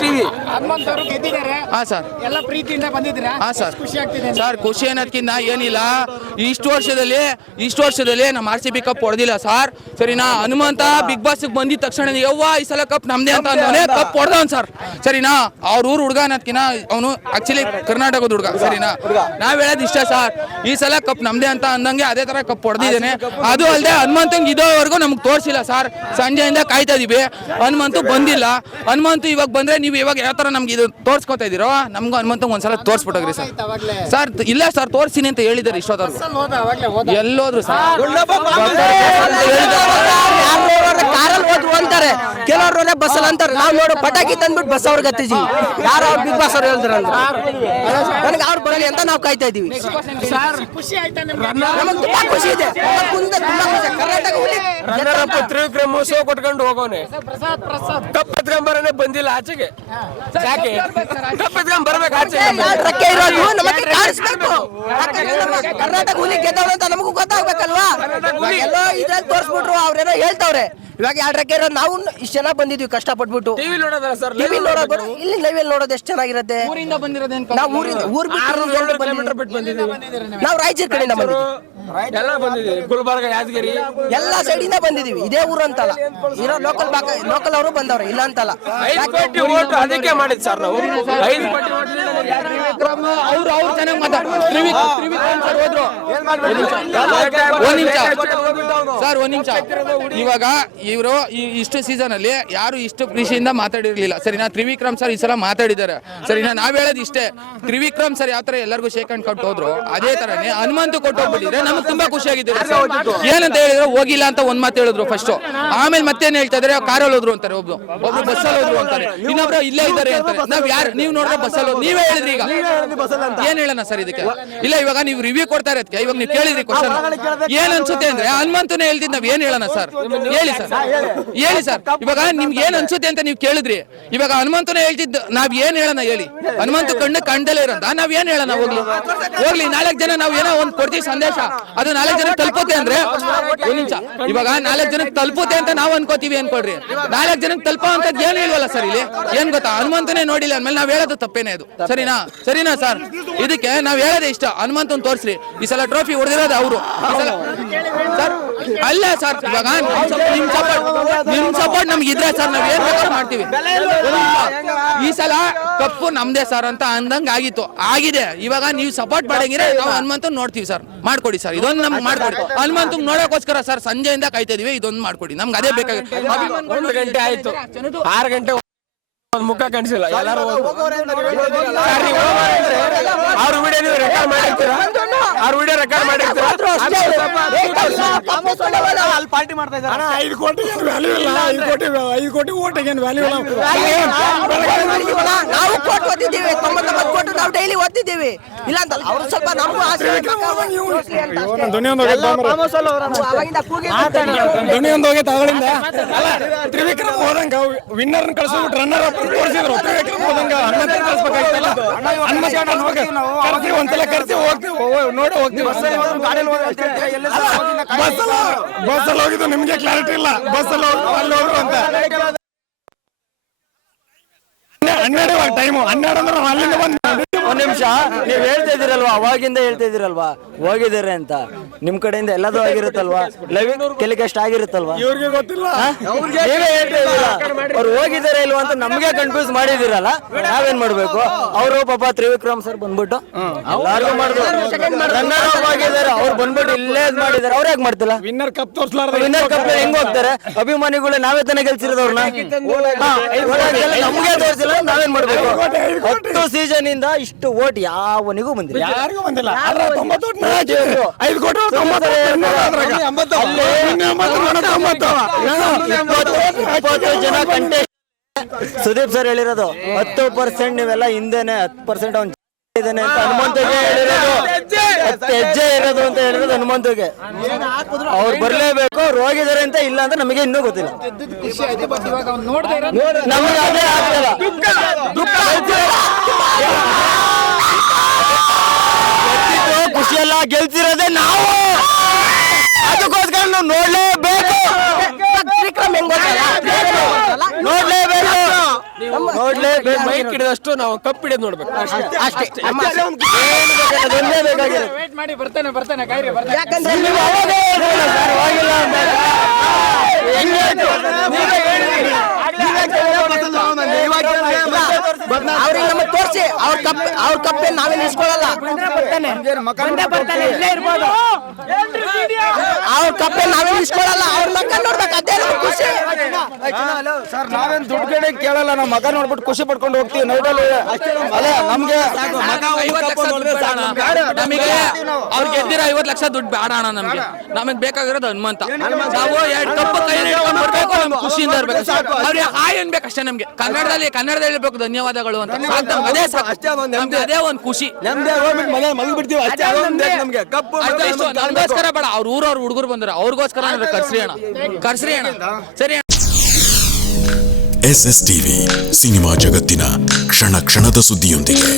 TV Hanumanth ಅವರು ಗೆದ್ದಿದ್ದಾರೆ. ಹಾಂ ಸರ್. ಎಲ್ಲ ಪ್ರೀತಿಯಿಂದ ಬಂದಿದ್ದೀರಾ? ಹಾಂ ಸರ್. ಖುಷಿ ಆಗ್ತಿದೆ ಸರ್. ಖುಷಿ ಅನ್ನೋದಕ್ಕಿಂತ ಏನಿಲ್ಲ, ಇಷ್ಟು ವರ್ಷದಲ್ಲಿ ನಮ್ಮ RCB ಕಪ್ ಹೊಡೆದಿಲ್ಲ ಸರ್. ಸರಿನಾ? ಹನುಮಂತ ಬಿಗ್ ಬಾಸ್ ಬಂದಿದ ತಕ್ಷಣ ಯವ್ವ ಈ ಸಲ ಕಪ್ ನಮ್ದೇ ಅಂತ ಅಂದವನೇ ಕಪ್ ಹೊಡೆದವನ್ ಸರ್. ಸರಿನಾ? ಅವ್ರ ಊರು ಹುಡುಗ ಅನ್ನೋದಕ್ಕಿಂತ ಅವನು ಆಕ್ಚುಲಿ ಕರ್ನಾಟಕದ ಹುಡುಗ. ಸರಿನಾ? ನಾವ್ ಹೇಳೋದು ಇಷ್ಟ ಸರ್, ಈ ಸಲ ಕಪ್ ನಮ್ದೇ ಅಂತ ಅಂದಂಗೆ ಅದೇ ತರ ಕಪ್ ಹೊಡೆದಿದ್ದೇನೆ. ಅದು ಅಲ್ಲದೆ ಹನುಮಂತಂಗೆ ಇದುವರೆಗೂ ನಮ್ಗೆ ತೋರಿಸಿಲ್ಲ ಸರ್. ಸಂಜೆಯಿಂದ ಕಾಯ್ತಾ ಇದೀವಿ, ಹನುಮಂತು ಬಂದಿಲ್ಲ. ಹನುಮಂತು ಇವಾಗ ಬಂದ್ರೆ ನೀವು ಇವಾಗ ಯಾವ ತರ ನಮ್ಗೆ ಇದು ತೋರ್ಸ್ಕೊತಾ ಇದೀರೋ, ನಮ್ಗೂ ಹನುಮಂತಂಗೆ ಒಂದ್ಸಲ ತೋರ್ಸ್ಬಿಟ್ಟೋಗ್ರಿ ಸರ್. ಸರ್ ಇಲ್ಲ ಸರ್, ತೋರಿಸ್ತೀನಿ ಅಂತ ಹೇಳಿದಾರೆ ಇಷ್ಟೊತ್ತವ್ರು. ಎಲ್ಲೋದ್ರು ಸರ್? ಕಾರಲ್ಲಿ ಹೋದ್ರು ಅಂತಾರೆ, ಕೆಲವರು ಬಸ್ಸಲ್ಲಿ ಅಂತಾರೆ. ನಾವು ನೋಡು ಪಟಾಕಿ ತಂದ್ಬಿಟ್ಟು ಬಸ್ ಅವ್ರಿಗೆ ಹತ್ತಿದ್ವಿ. ಯಾರು ಬಿಗ್ ಬಾಸ್ ಅವ್ರು ಹೇಳ್ತಾರಲ್ಲ, ನನಗೆ ಅವ್ರು ಬರಲಿ ಅಂತ ನಾವು ಕಾಯ್ತಾ ಇದೀವಿ. ಖುಷಿ ಆಯ್ತಾ ನಿಮ್ಗೆ? ನಮಗೆ ತುಂಬಾ ಖುಷಿ ಇದೆ. ಕರ್ನಾಟಕ ತ್ರಿವಿಕ್ರಮ್ ಶೋ ಕೊಟ್ಕೊಂಡು ಹೋಗೋನೆ, ಕಪ್ ಎತ್ಕೊಂಬರನೆ ಬಂದಿಲ್ಲ ಆಚೆಗೆ. ಯಾಕೆ ಕಪ್ ಎತ್ಕೊಂಡ್ ಬರ್ಬೇಕು ಆಚೆಗೆ? ರೆಕ್ಕೆ ಇರೋದು ನಮಗೆ ಕಾಣಿಸ್ಬೇಕು. ಕರ್ನಾಟಕ ಹುಲಿ ಗೆದ್ದವ್ರು ಅಂತ ನಮಗೂ ಗೊತ್ತಾಗ್ಬೇಕಲ್ವಾ? ಎಲ್ಲೋ ಇದ್ರಲ್ಲಿ ತೋರಿಸ್ಬಿಟ್ರು, ಅವ್ರೇನೋ ಹೇಳ್ತಾವ್ರೆ. ಇವಾಗ 2 ರೆಕ್ಕೆ ಇರೋದು ನಾವು ಇಷ್ಟು ಜನ ಬಂದಿದ್ವಿ ಕಷ್ಟಪಟ್ಬಿಟ್ಟು. ಟಿವಿ ನೋಡೋದಲ್ಲ ಸರ್, ಟಿವಿ ನೋಡೋದು ಇಲ್ಲಿ ಲೈವ್ ನೋಡೋದು ಎಷ್ಟು ಚೆನ್ನಾಗಿರುತ್ತೆ. ಊರಿಂದ ಬಂದಿರೋದೇನು? ನಾವು ಊರ್ ಬಿಟ್ಟು ಬಂದಿದ್ದೀವಿ. ನಾವು ರಾಯಚೂರು ಕಡೆಯಿಂದ ಬಂದಿದ್ವಿ, ಎಲ್ಲ ಬಂದಿದ್ದೀವಿ. ಗುಲ್ಬರ್ಗ, ಯಾದಗಿರಿ ಎಲ್ಲ ಸೈಡಿಂದ ಬಂದಿದೀವಿ. ಇದೇ ಊರು ಅಂತಲ್ಲ, ಇರೋ ಲೋಕಲ್ ಅವರು ಬಂದವ್ರೆ, ಇಲ್ಲ ಅಂತಲ್ಲ. 5 ಕೋಟಿ ಓಟ್ ಅದಕ್ಕೆ ಮಾಡಿದ್ ಸರ್ ನಾವು. 5 ಕೋಟಿ ಅವ್ರು ಚೆನ್ನಾಗಿ ಮಾತಾಡ್ತಾರೆ. ಸರ್ ಒಂದ್ ನಿಮಿಷ. ಇವಾಗ ಇವರು ಇಷ್ಟು ಸೀಸನ್ ಅಲ್ಲಿ ಯಾರು ಇಷ್ಟು ಖುಷಿಯಿಂದ ಮಾತಾಡಿರ್ಲಿಲ್ಲ. ಸರಿನಾ? ತ್ರಿವಿಕ್ರಮ್ ಸರ್ ಈ ಸಲ ಮಾತಾಡಿದ್ದಾರೆ. ಸರಿನಾ? ನಾವ್ ಹೇಳೋದು ಇಷ್ಟೇ, ತ್ರಿವಿಕ್ರಮ್ ಸರ್ ಯಾವ ತರ ಎಲ್ಲರಿಗೂ ಶೇಕ್ ಹ್ಯಾಂಡ್ ಕೊಟ್ಟು ಹೋದ್ರು, ಅದೇ ತರನೇ ಹನುಮಂತು ಕೊಟ್ಟು ಹೋಗ್ಬಿಟ್ಟಿದ್ರೆ ನಮ್ಗೆ ತುಂಬಾ ಖುಷಿ ಆಗಿದ್ದಾರೆ. ಏನಂತ ಹೇಳಿದ್ರು, ಹೋಗಿಲ್ಲ ಅಂತ ಒಂದ್ ಮಾತು ಹೇಳಿದ್ರು ಫಸ್ಟ್. ಆಮೇಲೆ ಮತ್ತೇನ್ ಹೇಳ್ತಾ ಇದಾರೆ, ಕಾರಲ್ಲಿ ಹೋದ್ರು ಅಂತಾರೆ, ಒಬ್ರು ಬಸ್ಸಲ್ಲಿ ಹೋದ್ರು ಅಂತಾರೆ, ಇನ್ನೊಬ್ರು ಇಲ್ಲೇ ಇದ್ದಾರೆ ಅಂತಾರೆ. ನಾವ್ ಯಾರು, ನೀವು ನೋಡಿದ್ರೆ ಬಸ್ಸಲ್ಲಿ ಹೋದ್ರು, ನೀವೇ ಹೇಳಿದ್ರಿ. ಈಗ ಏನ್ ಹೇಳೋಣ ಸರ್ ಇದಕ್ಕೆ? ಇಲ್ಲ, ಇವಾಗ ನೀವು ರಿವ್ಯೂ ಕೊಡ್ತಾ ಇರೋದಕ್ಕೆ ಇವಾಗ ನೀವು ಕೇಳಿದ್ರಿ ಕ್ವಶನ್ ಏನ್ ಅನ್ಸುತ್ತೆ ಅಂದ್ರೆ, ಹನುಮಂತನೇ ಹೇಳ್ತಿದ್ ನಾವ್ ಏನ್ ಹೇಳೋಣ ಸರ್? ಹೇಳಿ ಸರ್, ಹೇಳಿ ಸರ್. ಇವಾಗ ನಿಮ್ಗೆ ಏನ್ ಅನ್ಸುತ್ತೆ ಅಂತ ನೀವು ಕೇಳಿದ್ರಿ. ಇವಾಗ ಹನುಮಂತನೇ ಹೇಳ್ತಿದ್ದು ನಾವ್ ಏನ್ ಹೇಳೋಣ ಹೇಳಿ? ಹನುಮಂತ ಕಂಡಲೇ ಇರೋದ ನಾವ್ ಏನ್ ಹೇಳೋಣ? ಹೋಗ್ಲಿ 4 ಜನ ನಾವ್ ಏನೋ ಒಂದ್ ಕೊಡ್ತೀವಿ ಸಂದೇಶ, ಅದು 4 ಜನ ತಲುಪುತ್ತೆ ಅಂದ್ರೆ ಒಂದ್ ನಿಮಿಷ. ಇವಾಗ 4 ಜನಕ್ಕೆ ತಲುಪುತ್ತೆ ಅಂತ ನಾವ್ ಅನ್ಕೋತೀವಿ ಅನ್ಕೊಡ್ರಿ. 4 ಜನಕ್ಕೆ ತಲುಪೋ ಅಂತ ಏನ್ ಇಲ್ವಲ್ಲ ಸರ್ ಇಲ್ಲಿ? ಏನ್ ಗೊತ್ತಾ, ಹನುಮಂತನೇ ನೋಡಿಲ್ಲ ಅಂದ್ಮೇಲೆ ನಾವ್ ಹೇಳೋದು ತಪ್ಪೇನೆ ಅದು. ಸರಿನಾ? ಸರಿನಾ ಸರ್? ಇದಕ್ಕೆ ನಾವ್ ಹೇಳೋದೇ ಇಷ್ಟ, ಹನುಮಂತನ್ ತೋರ್ಸ್ರಿ. ಈ ಸಲ ಟ್ರೋಫಿ ಹೊಡೆದಿರೋದು ಅವರು ಸರ್. ಅಲ್ಲ ಸರ್, ಇವಾಗ ನಿಮ್ ಸಪೋರ್ಟ್ ನಮ್ಗೆ ಇದ್ರೆ ಸರ್ ನಾವ್ ಏನ್ ಬೇಕಾದ್ರೂ ಮಾಡ್ತೀವಿ. ಈ ಸಲ ಕಪ್ಪು ನಮ್ದೇ ಸರ್ ಅಂತ ಅಂದಂಗ ಆಗಿದೆ. ಇವಾಗ ನೀವು ಸಪೋರ್ಟ್ ಮಾಡಂಗಿದ್ರೆ ನಾವು ಹನುಮಂತ ನೋಡ್ತೀವಿ ಸರ್, ಮಾಡ್ಕೊಡಿ ಸರ್. ಇದೊಂದು ನಮ್ಗೆ ಮಾಡ್ಕೊಡಿ. ಹನುಮಂತ ನೋಡೋಕೋಸ್ಕರ ಸರ್ ಸಂಜೆಯಿಂದ ಕಾಯ್ತಾ ಇದೀವಿ. ಇದೊಂದು ಮಾಡ್ಕೊಡಿ, ನಮ್ಗೆ ಅದೇ ಬೇಕಾಗುತ್ತೆ. 1 ಗಂಟೆ ಆಯ್ತು, 6 ಗಂಟೆ ಮುಖ ಕಾಣಿಸಿಲ್ಲ. ಎಲ್ಲರೂ ಅವ್ರ ವಿಡಿಯೋ ನೀವು ರೆಕಾರ್ಡ್ ಮಾಡಿರ್ತೀರಾ? ಅವ್ರ ವಿಡಿಯೋ ರೆಕಾರ್ಡ್ ಮಾಡಿರ್ತೀರಾ? ಪಾರ್ಟಿ ಮಾಡ್ತಾ ಇದ್ದಾರೆ. 5 ಕೋಟಿ ವ್ಯಾಲ್ಯೂ ಇಲ್ಲ. 5 ಕೋಟಿ ಓಟಿಗೆ ಏನು ವ್ಯಾಲ್ಯೂ ಇಲ್ಲ. ನಾವು ಕೋಟ್ ಓದಿದ್ದೀವಿ, 99 ಕೋಟಿ ನಾವು ಡೈಲಿ ಓದ್ತಿದ್ದೀವಿ. ಇಲ್ಲ ಅಂತ ಅವ್ರು ಸ್ವಲ್ಪ ನಮಗೂ ಆಸೆ ತ್ರಿವಿಕ್ರಮ್ ಹೋದಂಗ ವಿನ್ನರ್ ಕಳ್ಸ್ಬಿಟ್ಟು ರನ್ನರ್ ಅಪ್ ತೋರಿಸಿದ್ರು. ತ್ರಿವಿಕ್ರಮ್ ಹೋದಂಗ ಹನುಮಂತ ಕಳ್ಸ್ಬೇಕಾಯ್ತಲ್ಲ. ಒಂದ್ಸಲ ಕರ್ಸಿ ಹೋಗ್ತೀವಿ, ನೋಡಿ ಹೋಗ್ತೀವಿ. ಬಸ್ಸಲ್ಲಿ ಹೋಗಿದ್ದು ನಿಮ್ಗೆ ಕ್ಲಾರಿಟಿ ಇಲ್ಲ. ಬಸ್ಸಲ್ಲಿ ಹೋದ್ರು ಅಲ್ಲಿ ಹೋದ್ರು ಅಂತ 12 ಟೈಮು 12 ಅಂದ್ರೆ ಅಲ್ಲಿಂದ ಬಂದು. ಒಂದ್ ನಿಮಿಷ, ನೀವ್ ಹೇಳ್ತಾ ಇದೀರಲ್ವಾ, ಅವಾಗಿಂದ ಹೇಳ್ತಾ ಇದೀರಲ್ವಾ ಹೋಗಿದ್ದಾರೆ ಅಂತ. ನಿಮ್ ಕಡೆಯಿಂದ ಎಲ್ಲದೂ ಆಗಿರುತ್ತಲ್ವಾ, ಲೈವ್ ಟೆಲಿಕಾಸ್ಟ್ ಆಗಿರುತ್ತಲ್ವಾ? ಇವ್ರಿಗೆ ಗೊತ್ತಿಲ್ಲ, ನೀವೇ ಹೇಳ್ತಾ ಇದೀರಾ ಅವ್ರು ಹೋಗಿದ್ದಾರೆ ಇಲ್ವಾ ಅಂತ ನಮ್ಗೆ ಕನ್ಫ್ಯೂಸ್ ಮಾಡಿದಿರಲ್ಲ. ನಾವೇನ್ ಮಾಡ್ಬೇಕು? ಅವರು ಪಾಪ ತ್ರಿವಿಕ್ರಮ್ ಸರ್ ಬಂದ್ಬಿಟ್ಟು ಎಲ್ಲಾರ್ಗು ಮಾಡಿದ್ರು, ಹೋಗಿದ್ದಾರೆ. ಅವ್ರು ಬಂದ್ಬಿಟ್ಟು ಇಲ್ಲೇ ಮಾಡಿದಾರೆ. ಅವ್ರು ಯಾಕೆ ಮಾಡ್ತಿಲ್ಲ? ವಿನ್ನರ್ ಕಪ್ ತೋರ್ಸ್ಲಾರ್ದ ವಿನ್ನರ್ ಕಪ್ ಹೆಂಗ್ ಹೋಗ್ತಾರೆ? ಅಭಿಮಾನಿಗಳು ನಾವೇ ತಾನೇ ಗೆಲ್ಸಿರೋದವ್ರನ್ನ, ನಮ್ಗೆ ತೋರಿಸಿಲ್ಲ. ನಾವೇನ್ ಮಾಡ್ಬೇಕು? 10 ಸೀಸನ್ ಇಂದ ಇಷ್ಟು ಓಟ್ ಯಾವನಿಗೂ ಬಂದಿಲ್ಲ, ಯಾರಿಗೂ ಬಂದಿಲ್ಲ. 5 ಕೋಟಿ 20 ಜನ ಕಂಟೆಸ್ಟ್. ಸುದೀಪ್ ಸರ್ ಹೇಳಿರೋದು 10% ನೀವೆಲ್ಲ ಹಿಂದೆನೆ 10% ಅವ್ನು ಇದಾನೆ ಅಂತ ಹನುಮಂತಗೆ ಹೇಳಿರೋದು. ಹೆಜ್ಜೆ ಇರೋದು ಅಂತ ಹೇಳಿರೋದು ಹನುಮಂತಗೆ. ಅವ್ರು ಬರ್ಲೇಬೇಕು, ಅವ್ರು ಹೋಗಿದ್ದಾರೆ ಅಂತ. ಇಲ್ಲ ಅಂತ ನಮಗೆ ಇನ್ನೂ ಗೊತ್ತಿಲ್ಲ. ನಮಗೆ ಅದೇ ಆಗ್ತಲ್ಲ. ಖುಷಿಯಲ್ಲ, ಗೆಲ್ಸಿರೋದೇ ನಾವು. ಅದಕ್ಕೋಸ್ಕರ ನಾವು ನೋಡ್ಲೇಬೇಕು, ನೋಡ್ಲೇಬೇಕು. ನೋಡ್ಲೇಬೇಕು. ಮೈಕ್ ಹಿಡಿದಷ್ಟು ನಾವು ಕಪ್ ಹಿಡಿದ್ ನೋಡ್ಬೇಕು ಅಷ್ಟೇ ಅದೊಂದೇ ಬೇಕಾಗಿರೋದು. ವೇಟ್ ಮಾಡಿ ಬರ್ತಾನೆ ಕಾಯ್ರಿ ಬರ್ತಾನೆ. ಯಾಕಂದ್ರೆ ನೀವು ಅವಾಗೇ ಹೇಳಿದ್ರಲ್ಲ ಸರ್, ಹೋಗಿಲ್ಲ ಅಂದಾಗ. ಅವ್ರಿಗೆ ನಮಗೆ ತೋರಿಸಿ ಅವ್ರ ಕಪ್ಪೆ ನಾವೇನು ಇಸ್ಕೊಳ್ಳಲ್ಲ. ಅವ್ರ ಕಪ್ಪೆ ನಾವೇನು ಇಸ್ಕೊಳ್ಳಲ್ಲ. ಅವ್ರ ಮಕ್ಕ ನೋಡ್ಬೇಕು, ಅದೇ ನಮ್ಗೆ ಖುಷಿ. ಸರ್ ನಾವೇನ್ ದುಡ್ಡು ಕಡೆ ಕೇಳಲ್ಲ, ನಾವು ಮಗ ನೋಡ್ಬಿಟ್ಟು ಖುಷಿ ಪಡ್ಕೊಂಡು ಹೋಗ್ತೀವಿ ನೈಟಲ್ಲಿ. ಅಲ್ಲ ನಮ್ಗೆ 50 ಲಕ್ಷ ದುಡ್ಡು ಬೇಡ ಅಣ್ಣ. ನಮಗೆ ಅವ್ರು ಗೆದ್ದಿರೋ 50 ಲಕ್ಷ ದುಡ್ಡು ಬೇಡ ಅಣ್ಣ. ನಮಗೆ ಬೇಕಾಗಿರೋದು ಹನುಮಂತ. ನಾವು 2 ಕಪ್ ಕೈ ಹಿಡ್ಕೊಂಡು ಬರ್ಬೇಕು, ನಮ್ಗೆ ಖುಷಿಯಿಂದ ಇರ್ಬೇಕು. ಅವ್ರಿಗೆ ಹಾಯ್ ಅನ್ಬೇಕು ಅಷ್ಟೇ. ನಮ್ಗೆ ಕನ್ನಡದಲ್ಲಿ ಹೇಳ್ಬೇಕು ಧನ್ಯವಾದಗಳು ಅಂತ. ಸಾಕು ನಮ್ಗೆ, ಅದೇ ಸಾಕು. ನಮ್ಗೆ ಅದೇ ಒಂದು ಖುಷಿ. ನಮ್ದೇ ಹೋಗ್ಬಿಟ್ಟು ಮನೆ ಮಲ್ಬಿಡ್ತೀವಿ ಅಷ್ಟೇ. ಅದೊಂದೇ ನಮ್ಗೆ ಕಪ್ಪು ಆಯ್ತಾ, ಇಷ್ಟು ನಮಗೋಸ್ಕರ ಬೇಡ. ಅವ್ರ ಊರವ್ರ ಹುಡುಗರು ಬಂದ್ರೆ ಅವ್ರಿಗೋಸ್ಕರ ಕರ್ಸ್ರಿ ಅಣ್ಣ. ಸರಿ ಅಣ್ಣ. SS ಟಿವಿ ಸಿನಿಮಾ ಜಗತ್ತಿನ ಕ್ಷಣ ಕ್ಷಣದ ಸುದ್ದಿಯೊಂದಿಗೆ.